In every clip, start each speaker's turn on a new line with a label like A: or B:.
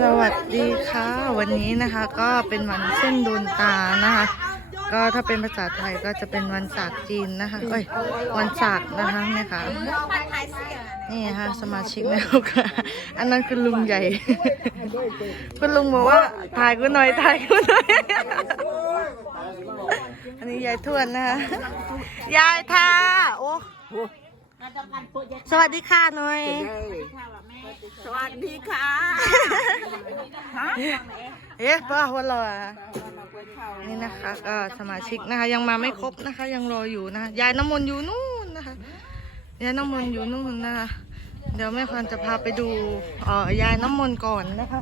A: สวัสดีค่ะ วันนี้นะคะก็เป็นวันเส้นดนตานะคะ ก็ถ้าเป็นภาษาไทยก็จะเป็นวันศาสตร์จีนนะคะเอ้ยวันศาสตร์นะคะเนี่ยค่ะนี่ค่ะสมาชิกในลูกค้าอันนั้นคือลุงใหญ่ คุณลุงบอกว่าถ่ายกูหน่อยถ่ายกูหน่อยอันนี้ยายทวดนะคะยายทาโอ้ สวัสดีค่ะหน่อย
B: สวัสดีค่ะ
A: เอ๊ะป้าหัวเรอนี่นะคะก็สมาชิกนะคะ ยังมาไม่ครบนะคะ ยังรออยู่นะคะยายน้ำมนต์อยู่นู่นนะคะยายน้ำมนต์อยู่นู่นนะคะเดี๋ยวแม่ควรจะพาไปดูเอ่อยายน้ำมนต์ก่อนนะคะ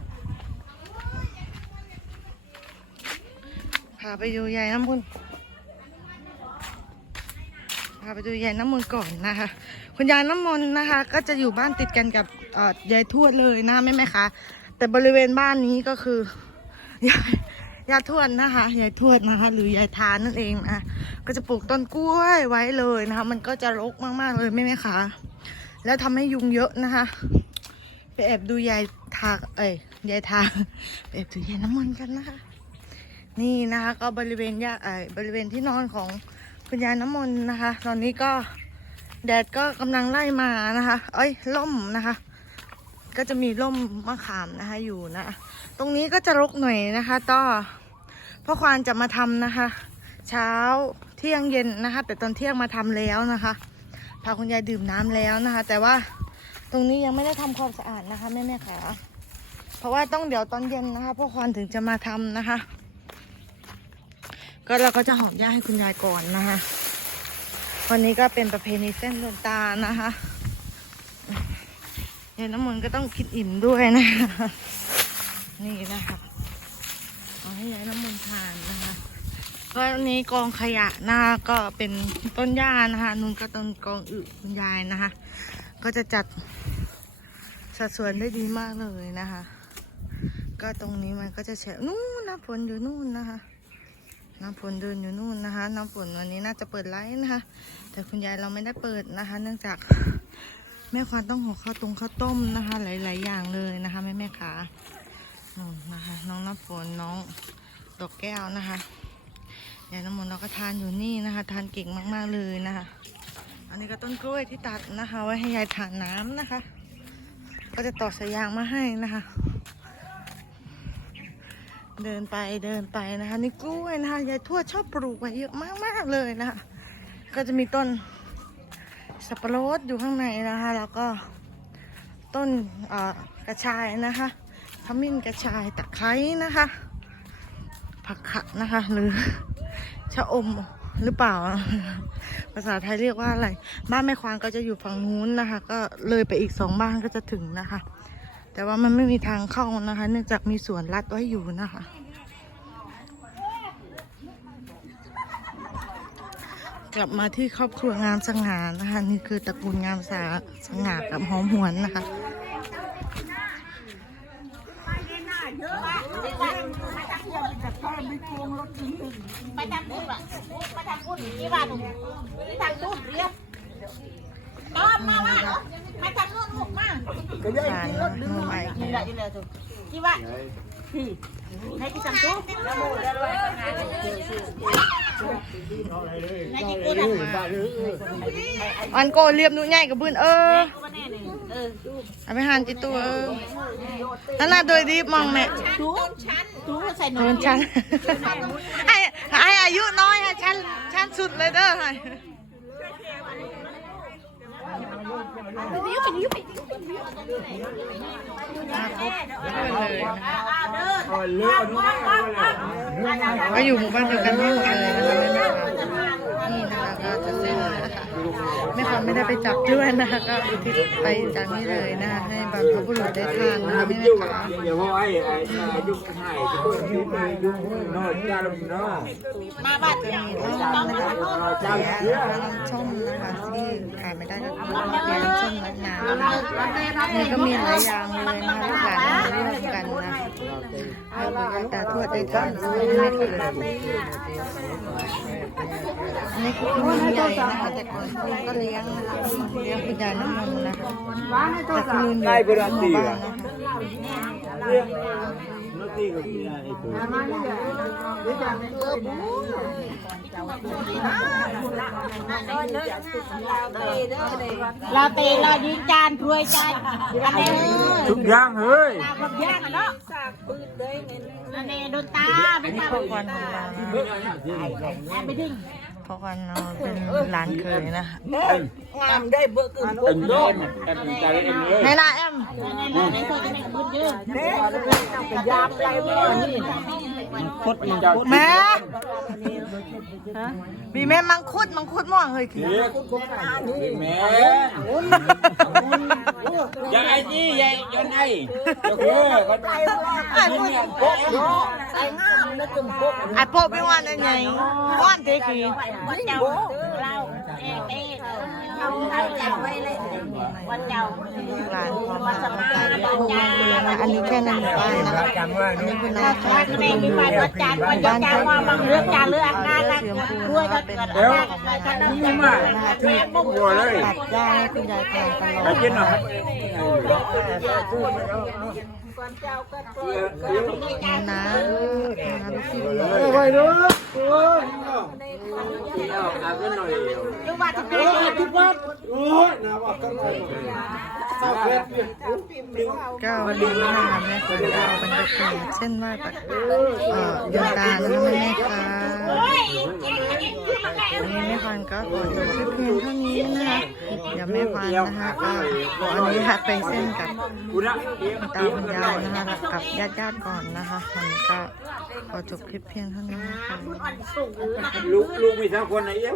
A: พาไปดูยายน้ำมนต์ พาไปดูยายน้ำมนต์ก่อนนะคะคุณยายน้ำมนต์นะคะ ก็จะอยู่บ้านติดกันกับยายทวดเลยนะแม่แม่คะแต่บริเวณบ้านนี้ก็คือยายยายทวดนะคะยายทวดนะคะ หรือยายทานนั่นเองนะก็จะปลูกต้นกล้วยไว้เลยนะคะ มันก็จะรกมากๆเลยแม่แม่คะแล้วทำให้ยุงเยอะนะคะ ไปแอบดูยายทาเอ้ยยายทาไปแอบดูยายน้ำมนต์กันนะคะนี่นะคะก็บริเวณยาเอ้ยบริเวณที่นอนของ คุณยายน้ำมนต์นะคะ ตอนนี้ก็แดดก็กำลังไล่มานะคะ เอ้ยล่มนะคะ ก็จะมีร่มมะขามนะคะอยู่นะ ตรงนี้ก็จะรกหน่อยนะคะก็พ่อควานจะมาทำนะคะ เช้าเที่ยงเย็นนะคะ แต่ตอนเที่ยงมาทำแล้วนะคะพาคุณยายดื่มน้ำแล้วนะคะ แต่ว่าตรงนี้ยังไม่ได้ทำความสะอาดนะคะแม่แม่ๆค่ะเพราะว่าต้องเดี๋ยวตอนเย็นนะคะพ่อควานถึงจะมาทำนะคะ ก็เราก็จะหอมหญ้าให้คุณยายก่อนนะคะ วันนี้ก็เป็นประเพณีเส้นดินตานะคะยายน้ำมนต์ก็ต้องคิดอิ่มด้วยนะะนี่นะคะเอาให้ยายน้ำมนต์ทานนะคะก็อันนี้กองขยะนะคะก็เป็นต้นหญ้านะคะนุ่นก็ต้นกองอึคุณยายนะคะ ก็จะจัดสัดส่วนได้ดีมากเลยนะคะ ก็ตรงนี้มันก็จะแฉะนู่นน้ำฝนอยู่นู่นนะคะ น้ำฝนเดินอยู่นู่นนะคะ น้ำฝนวันนี้น่าจะเปิดไลฟ์นะคะ แต่คุณยายเราไม่ได้เปิดนะคะ เนื่องจากแม่ควานต้องห่อข้าวตรงข้าวต้มนะคะ หลาย ๆ อย่างเลยนะคะแม่แม่ขานู่นนะคะน้องน้ำฝนน้องดอกแก้วนะคะยายน้ำมนต์เราก็ทานอยู่นี่นะคะ ทานเก่งมาก ๆ เลยนะคะ อันนี้ก็ต้นกล้วยที่ตัดนะคะ ไว้ให้ยายทานน้ำนะคะ ก็จะต่อสายยางมาให้นะคะ เดินไปเดินไปนะคะนี่กล้วยนะคะยายทวดชอบปลูกไว้เยอะมากๆเลยนะคะ ก็จะมีต้นสับปะรดอยู่ข้างในนะคะ แล้วก็ต้นกระชายนะคะขมิ้นกระชายตะไคร้นะคะ ผักขะนะคะ หรือชะอมหรือเปล่า ภาษาไทยเรียกว่าอะไร บ้านแม่ควางก็จะอยู่ฝั่งนู้นนะคะ ก็เลยไปอีกสองบ้านก็จะถึงนะคะ แต่ว่ามันไม่มีทางเข้านะคะ เนื่องจากมีสวนลัดไว้อยู่นะคะ กลับมาที่ครอบครัวงามสง่านะคะ นี่คือตระกูลงามสาสง่ากับหอมหวนนะคะ
B: ไปทำบุญว่ะไปทำบุญที่บ้านที่ทำบุญเรียบตอบมาว่า ไปทำนู่นลูกมา
A: ทานมือใหม่
B: นี่แหละนี่แหละถูกที่ว่าที่ให้ที่ทำตู้แล้วโมแล้วด้วยให้ที่กูทำมา
A: อันโกเรียบนุ่ใหญ่กับบืนเออ
B: เอา
A: ไปหันจิตัวเออนั่นน่ะโดยดีมองแม่
B: ตู้ชั้นตู้ใส่ห
A: โด
B: นู
A: นฉันให้ให้อายุน้อยให้ฉันฉันสุดเลยเด้อให้มาครบเพื่อนเลยนะคะ
B: เดิน
A: ก็อยู่หมู่บ้านเดียวกันทั้งหมดเลยนะคะแม่ๆนี่นะคะก็จะเส้นนะคะแม่ควาน ไม่ได้ไปจับด้วยนะคะก็อุทิศไปจากนี้เลยนะคะให้บรรพบุรุษได้ทานนะคะแม่ๆค่ะ
C: เดี๋ยวพ่อไอ้ไอ้ยุคไทยยุคยุคโน่จ้าลงโน่
B: มาบ้าน
A: จะมีน้ำนะคะเสียนะคะน้ำส้มนะคะที่ขาดไม่ได้ก็คือแกงส้มและน้ำนะคะนี่ก็มีหลายอย่างเลยนะคะลูกหลานมาร่วมกันนะให้ คุณยายตาทวดได้ทานด้วยนะคะอันนี้คือคุณลุงใหญ่นะคะแต่ก่อนคุณลุงก็เลี้ยงนะคะเลี้ยงคุณยายน้ำมันต์นะคะแต่คุณลุงอยู่ที่หมู่บ้านนะคะ
C: เรื่องนี่ก็มีไอ้ตัว
B: เราเตะเรายิงจานรวยใจอันนี้
C: ทุกอย่างเฮ้ย
B: ตาคนยากอะเนาะอันนี้โดนตาไม่ตา
A: พ่อควันของเรานะ
B: ไปดึง เพ่
A: อควันเราเป็นหลานเคยนะคะ
C: เอ็มเอ็มเอ็มใจเอ็มเลย
A: ในละแอม
B: ในเราในตัวจะไม่บุญเอะ
C: คดมันจะ
A: แม่ฮะมีแม่มังคุดมังคุดม่วงเฮ้ยคือ
C: แม่ยายจี้ยายยันไอ้เจ้าคือเขาใจ
A: ไอ้พูดไอ้โป๊ะไม่ว่าได้ไง ว่านเตะคือ
B: วันเจ้าเราเอ๊ะเอ๊ะเอาเจ้าเอเลย วันเจ้า
A: หลานของ
B: วันสมาวันเจ้า
A: อันนี้แค่ในหมู่บ้านนะคะอันนี้คุณนายค่ะ
B: วันนี้มีวันวันจันทร์วันจันทร์ว่าบางเรื่องจานเรื่องงานละด้วยก็เกิด
C: เดี๋ยว
B: กัน
C: นี่มา
A: นะคะที่
C: หัวเลย
A: ตัดหญ้าให้คุณยายทานตลอ
C: ไป
A: ด
C: กินหน่อย
A: นะนะลูกพี่
C: ไปดูโอ้ยอาบกันหน่อย
B: จังหวัดที่ไหน
C: ทุกวันโอ้ยน่าว่ากันหน่อยสาวเพชร
A: ก็วันนี้นะคะแม่ควรจะเอาบรรยากาศเส้นไหว้ปะเอ่อดวงตานะคะแม่ค่ะวันนี้แม่พันธุ์ก็ขอจบคลิปเพียงเท่านี้นะคะเดี๋ยวแม่พันธุ์นะคะก็ขออนุญาตไปเส้นกับ
C: กูนะ
A: คุณตาคุณยายนะคะแล้วกับญาติญาติๆก่อนนะคะวันนี้ก็ขอจบคลิปเพียงเท่านี้นะคะ
C: ลูกลูกมีสักคนไหนเอ้